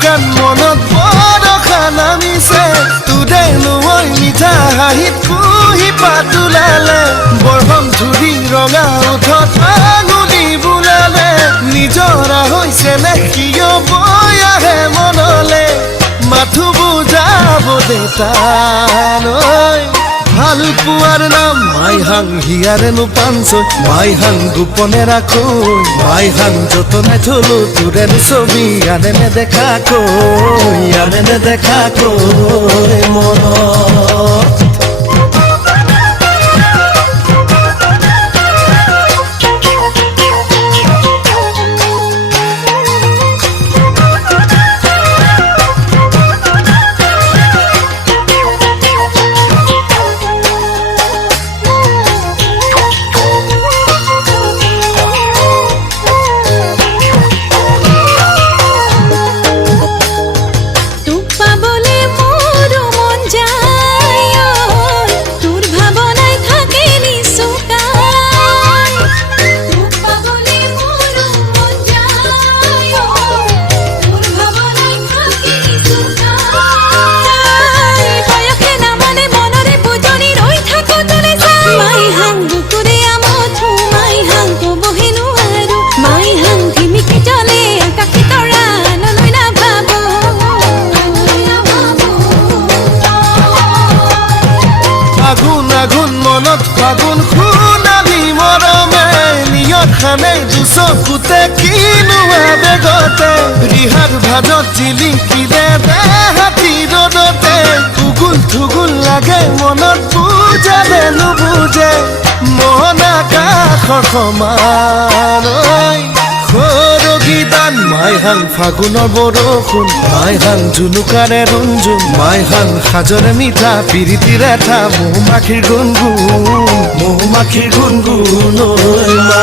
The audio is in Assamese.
শুকান মনত বৰষা নামিছে তোৰে নৈ মিঠা হাঁহিত কুহি পাতোলালে বৰষণ ধুৰি ৰঙা ওঠত আঙুলি বুলালে নিজৰা হৈছে নে কিয় বৈ আহে মনলে মাথো বুজাব দেতালৈ ভাল পোৱাৰ নাম মাইহাং হিয়াৰেনো পাঞ্চৈ মাইহাং গোপনে ৰাখৈ মাইহাং যতনে থলো তোৰেনো ছবি আনে নেদেখাকৈ মনত আগুন মনত ফাগুন সোণালী মৰমে নিয়ত খানে দুচকুতে কিনো আবেগতে ৰিহাৰ ভাজত জিলিকিলে হাতী ৰদতে উগুল থুগুল লাগে মনত বুজালে নুবুজে মন আকাশৰ সমান সৰগীদান মাইহাং ফাগুনৰ বৰষুণ মাইহাং জুনুকাৰে ৰুঞ্জুন মাইহাং সাজৰে মিঠা পিৰিতিৰ এঠা মৌমাখিৰ গুণগুণ ঐ মা